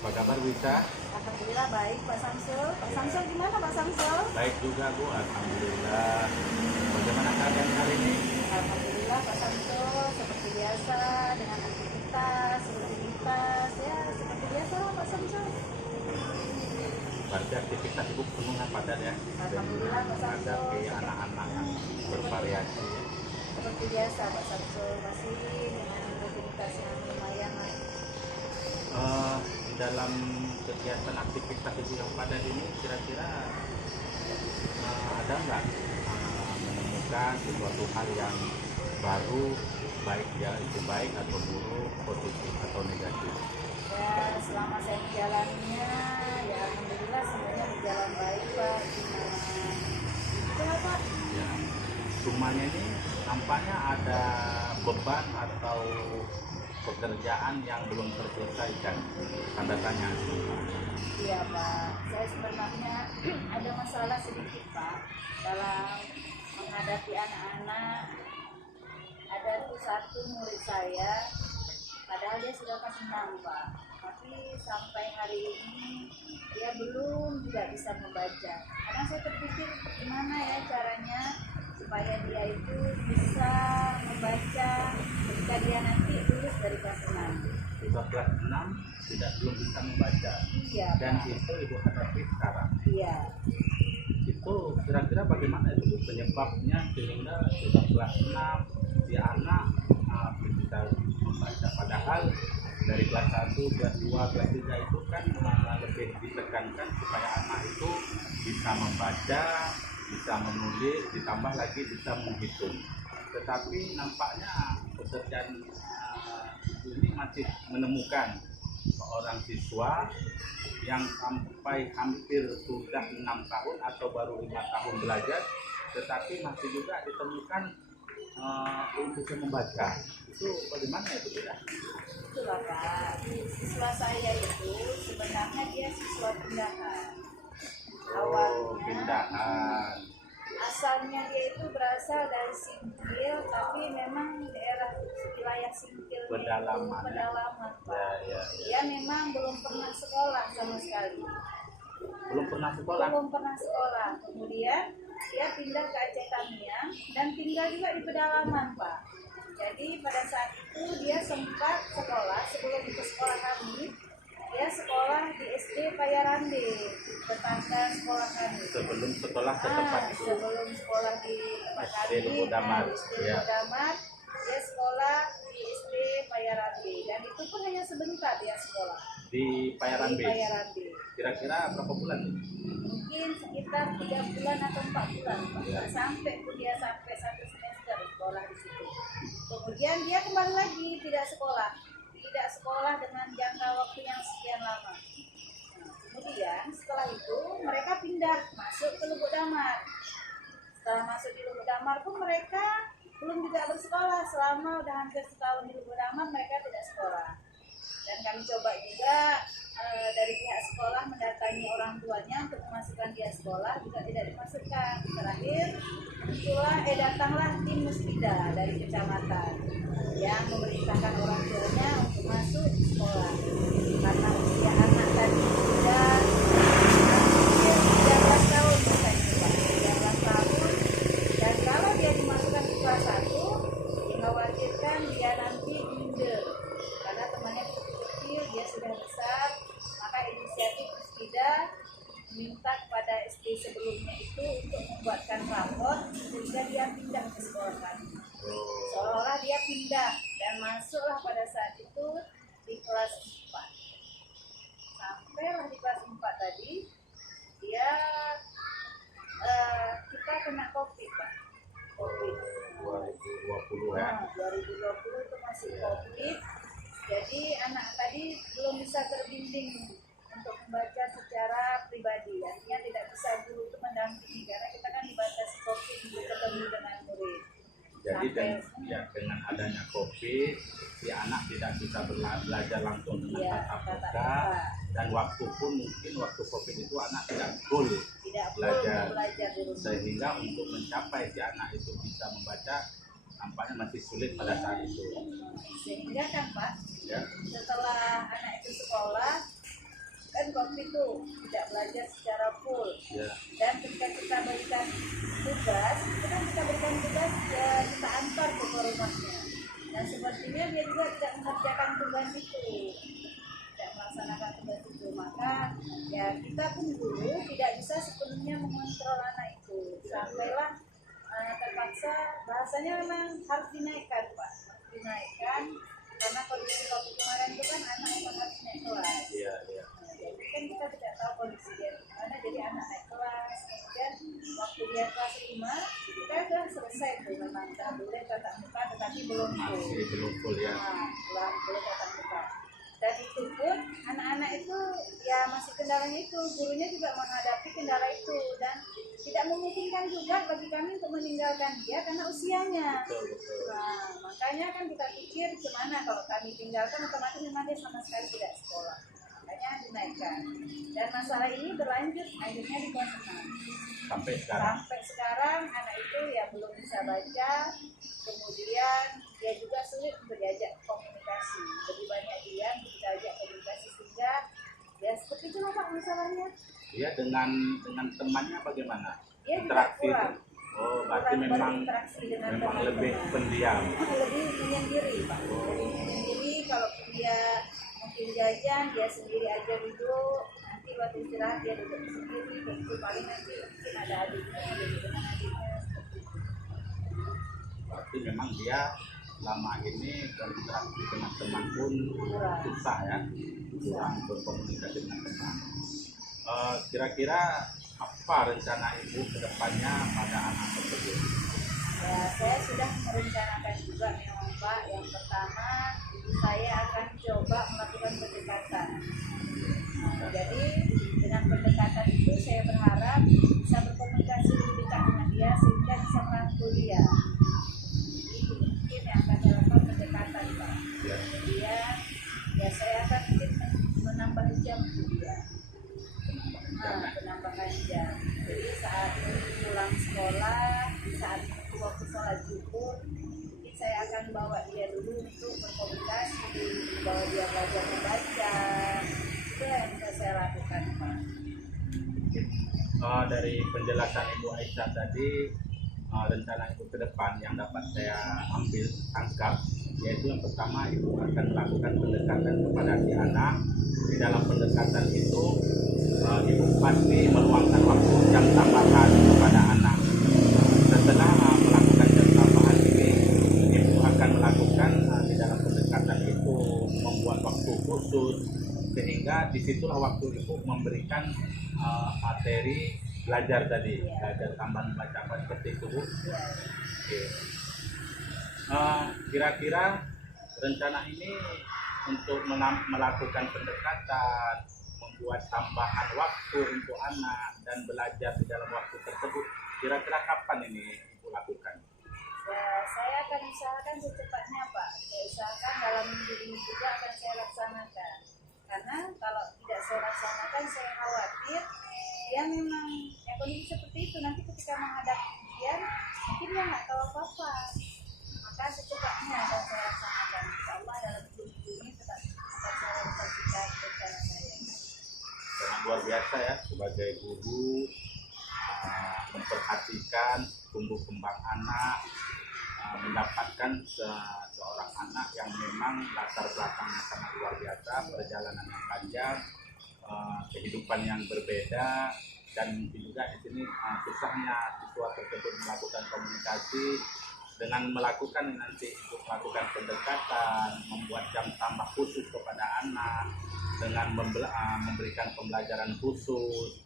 Apa kabar Wita? Alhamdulillah baik Pak Samsul. Pak Samsul gimana Pak Samsul? Baik juga Bu, Alhamdulillah. Bagaimana keadaan hari ini? Alhamdulillah Pak Samsul seperti biasa dengan aktivitas, rutinitas ya seperti biasa lah Pak Samsul. Berarti aktivitas Ibu penuh padat ya? Alhamdulillah Pak Samsul. Menghadapi anak-anak yang bervariasi. Seperti biasa Pak Samsul masih dengan rutinitas yang lumayan lah. Di dalam kegiatan aktivitas Ibu yang padat ini kira-kira ada nggak menemukan sesuatu hal yang baru, baik ya itu baik atau buruk, positif atau negatif? Ya selama saya menjalaninya ya alhamdulillah semuanya berjalan baik Pak. Itulah Pak. Ya, semuanya ini nampaknya ada beban atau pekerjaan yang belum terselesaikan, tanda tanya. Iya Pak, saya sebenarnya ada masalah sedikit Pak dalam menghadapi anak-anak. Ada tuh satu murid saya, padahal dia sudah kelas 6 Pak, tapi sampai hari ini dia belum juga bisa membaca. Kadang saya terpikir gimana ya caranya supaya dia itu bisa membaca ketika dia nanti lulus dari kelas 6. Sudah kelas 6 belum bisa membaca. Iya Dan Pak. itu Ibu hadapi sekarang. Iya. Itu kira-kira bagaimana itu penyebabnya sehingga sudah kelas 6 si anak belum bisa membaca, padahal dari kelas 1, kelas 2, kelas 3 itu kan lebih ditekankan supaya anak itu bisa membaca, bisa menulis, ditambah lagi bisa menghitung. Tetapi nampaknya pekerjaan ini masih menemukan seorang siswa yang sampai hampir sudah 6 tahun atau baru 5 tahun belajar, tetapi masih juga ditemukan untuk bisa membaca. Itu bagaimana itu tidak? Itulah Pak, siswa saya itu sebenarnya dia siswa pindahan. Pindahan. Asalnya dia itu berasal dari Singkil, tapi memang daerah wilayah Singkil Pedalaman. pedalaman Pak. Ya. Dia memang belum pernah sekolah sama sekali. Belum pernah sekolah. Belum pernah sekolah. Kemudian dia pindah ke Aceh Tamiang dan tinggal juga di pedalaman Pak. Jadi pada saat itu dia sempat sekolah sebelum ke sekolah kami. Dia sekolah di SD Payarande, tetangga sekolah kami. Sebelum sekolah ke tempat itu. Sebelum sekolah di tempat SD kami, Lubu Damar. SD Ya. Lubu Damar, dia sekolah di SD Payarande. Dan itu pun hanya sebentar dia sekolah. Di Payaran Di B. Payarande. Kira-kira berapa bulan? Mungkin sekitar 3 bulan atau 4 bulan. Ya. Sampai pun dia sampai 1 semester sekolah di situ. Kemudian dia kembali lagi tidak sekolah dengan jangka waktu yang sekian lama. Kemudian setelah itu mereka pindah masuk ke Lubuk Damar. Setelah masuk di Lubuk Damar pun mereka belum juga bersekolah. Selama udah hampir setahun di Lubuk Damar mereka tidak sekolah. Dan kami coba juga dari pihak sekolah mendatangi orang tuanya untuk memasukkan dia sekolah, juga tidak dimasukkan. Terakhir datanglah tim Muspida dari kecamatan yang memerintahkan orang tuanya untuk masuk sekolah karena usia anak tadi sudah 13 tahun misalnya, 13 tahun, dan kalau dia dimasukkan ke kelas 1 dikhawatirkan dia nanti minder karena temannya kecil, dia sudah besar. Maka inisiatif Muspida minta kepada SD sebelumnya itu untuk membuatkan rapor sehingga dia pindah ke sekolah kami. Seolah-olah dia pindah dan masuklah pada saat itu di kelas 4. Sampailah di kelas 4 tadi dia kita kena COVID Pak. COVID 2020 ya. 2020 itu masih COVID. Jadi anak tadi belum bisa terbimbing untuk membaca secara pribadi, artinya tidak bisa guru itu mendampingi karena kita kan dibatasi COVID untuk ketemu dengan murid. Jadi dengan adanya COVID, si anak tidak bisa belajar langsung dengan tatap muka, dan waktu pun mungkin waktu COVID itu anak tidak full belajar di rumah. Sehingga untuk mencapai si anak itu bisa membaca nampaknya masih sulit pada saat itu. Sehingga kan Pak, Ya. setelah anak itu sekolah, waktu itu tidak belajar secara full. Ya. Dan ketika kita berikan tugas, itu kan kita berikan tugas ya, kita antar ke rumahnya. Dan sepertinya dia juga tidak mengerjakan tugas itu, tidak melaksanakan tugas itu. Maka ya kita pun guru tidak bisa sepenuhnya mengontrol anak itu. Sampailah terpaksa bahasanya memang harus dinaikkan, Pak, harus dinaikkan. Karena kondisi waktu kemarin itu kan anak memang harus naik kelas. Iya. Nah, jadi kan kita tidak tahu kondisi dia gimana, jadi anak naik kelas. Kemudian waktu dia kelas 5, kita sudah selesai tuh, memang kita boleh tatap muka, tetapi belum full. Masih belum full ya. Nah, belum boleh tatap muka. Dan itu pun anak-anak itu ya masih kendalanya itu, gurunya juga menghadapi kendala itu, dan tidak memungkinkan juga bagi kami untuk meninggalkan dia karena usianya. Betul. Nah, makanya kan kita pikir gimana kalau kami tinggalkan, otomatis memang dia sama sekali tidak sekolah. Makanya dinaikkan. Dan masalah ini berlanjut akhirnya di kelas 6. Sampai sekarang. Sampai sekarang anak itu ya belum bisa baca, kemudian dia juga sulit untuk diajak komunikasi. Lebih banyak dia diajak komunikasi sehingga ya seperti itu lah Pak masalahnya. Dia dengan temannya bagaimana? Dia juga Interaksi. kurang. Oh, berarti Kurang memang berinteraksi dengan lebih teman-teman. pendiam. Lebih menyendiri Pak. Lebih menyendiri, kalaupun dia mungkin jajan dia sendiri aja duduk, nanti waktu istirahat dia duduk sendiri, begitu paling nanti mungkin ada adiknya, dia duduk dengan adiknya seperti itu. Berarti memang dia selama ini berinteraksi dengan teman pun susah ya, kurang berkomunikasi dengan teman. Kira-kira apa rencana ibu ke depannya pada anak tersebut? Ya, saya sudah merencanakan juga memang Pak. Yang pertama, saya akan coba melakukan pendekatan. Nah, jadi dengan pendekatan itu saya berharap bisa berkomunikasi lebih dekat dengan dia sehingga bisa merangkul dia. Jadi mungkin yang akan saya lakukan pendekatan Pak. Ya. Kemudian ya saya akan mungkin menambah jam untuk dia. Penambahan jam. Jadi saat pulang sekolah, saat waktu sholat zuhur, mungkin saya akan bawa dia dulu untuk berkomunikasi, bawa dia belajar membaca. Itu yang bisa saya lakukan Pak. Dari penjelasan Ibu Aisyah tadi, rencana Ibu ke depan yang dapat saya ambil tangkap, yaitu yang pertama Ibu akan melakukan pendekatan kepada si anak. Di dalam pendekatan itu Ibu pasti meluangkan waktu jam tambahan kepada anak. Setelah melakukan jam tambahan ini, Ibu akan melakukan di dalam pendekatan itu membuat waktu khusus, sehingga disitulah waktu Ibu memberikan materi belajar tadi, belajar tambahan baca seperti itu Bu. Oke. Kira-kira rencana ini untuk melakukan pendekatan, membuat tambahan waktu untuk anak dan belajar di dalam waktu tersebut, kira-kira kapan ini Ibu lakukan? Ya, saya akan usahakan secepatnya Pak. Saya usahakan dalam minggu ini juga akan saya laksanakan. Karena kalau tidak saya laksanakan, saya khawatir dia memang kondisi seperti itu. Nanti ketika menghadapi ujian, mungkin dia nggak tahu apa-apa. Maka secepatnya akan saya laksanakan. Insya Allah dalam minggu ini tetap akan saya realisasikan rencana saya. Sangat luar biasa ya, sebagai guru memperhatikan tumbuh kembang anak, mendapatkan seorang anak yang memang latar belakangnya sangat luar biasa, perjalanan yang panjang, kehidupan yang berbeda, dan mungkin juga di sini susahnya siswa tersebut melakukan komunikasi. Dengan melakukan nanti untuk melakukan pendekatan, membuat jam tambah khusus kepada anak, dengan memberikan pembelajaran khusus,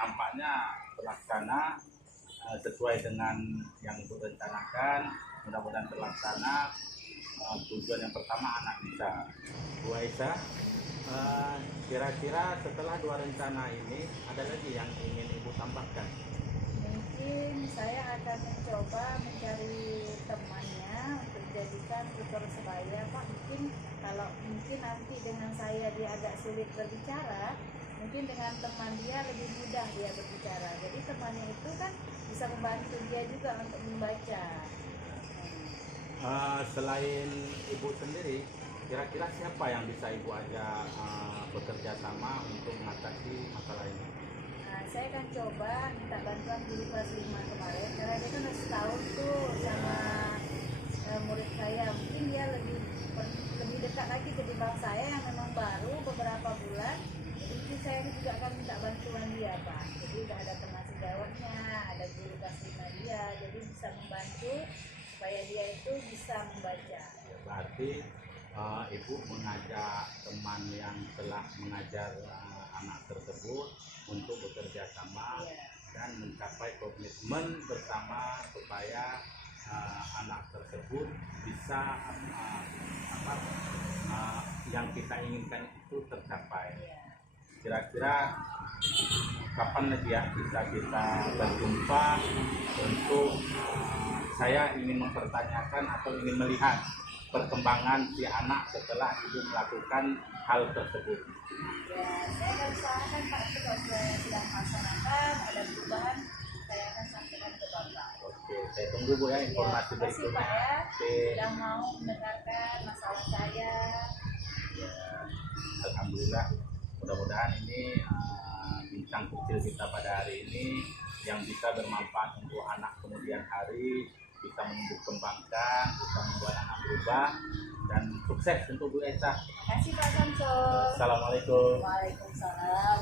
nampaknya terlaksana sesuai dengan yang Ibu rencanakan. Mudah-mudahan terlaksana. Tujuan yang pertama anak bisa. Bu Aisyah, kira-kira setelah dua rencana ini ada lagi yang ingin Ibu tambahkan? Mungkin saya akan mencoba mencari temannya untuk dijadikan tutor sebaya Pak. Mungkin nanti dengan saya dia agak sulit berbicara, mungkin dengan teman dia lebih mudah dia berbicara. Jadi temannya itu kan bisa membantu dia juga untuk membaca. Selain Ibu sendiri, kira-kira siapa yang bisa Ibu ajak bekerja bersama untuk mengatasi masalah ini? Nah, saya akan coba minta bantuan guru kelas 5 kemarin karena dia kan udah setahun tuh sama murid saya. Mungkin dia lebih dekat lagi ketimbang saya yang memang baru beberapa bulan. Jadi itu saya juga akan minta bantuan dia, Pak. Jadi udah ada pengasih jawabnya, ada guru kelas 5 dia, jadi bisa membantu supaya dia itu bisa membaca. Ya, berarti Ibu mengajak teman yang telah mengajar anak tersebut untuk bekerja sama dan mencapai komitmen bersama supaya anak tersebut bisa yang kita inginkan itu tercapai. Kira-kira kapan lagi ya bisa kita berjumpa untuk saya ingin mempertanyakan atau ingin melihat perkembangan si anak setelah ibu melakukan hal tersebut. Ya, saya akan usahakan Pak, kalau saya sedang melaksanakan ada perubahan, saya akan sampaikan ke Bapak. Oke, saya tunggu Bu ya informasi Ya, terima kasih berikutnya. Pak ya, Oke. sudah mau mendengarkan masalah saya. Ya, alhamdulillah. Mudah-mudahan ini bincang kecil kita pada hari ini yang bisa bermanfaat untuk anak kemudian hari, bisa menumbuh kembangkan, bisa membuat anak berubah, dan sukses untuk Bu Esa. Terima kasih Pak Samsul. Assalamualaikum. Waalaikumsalam.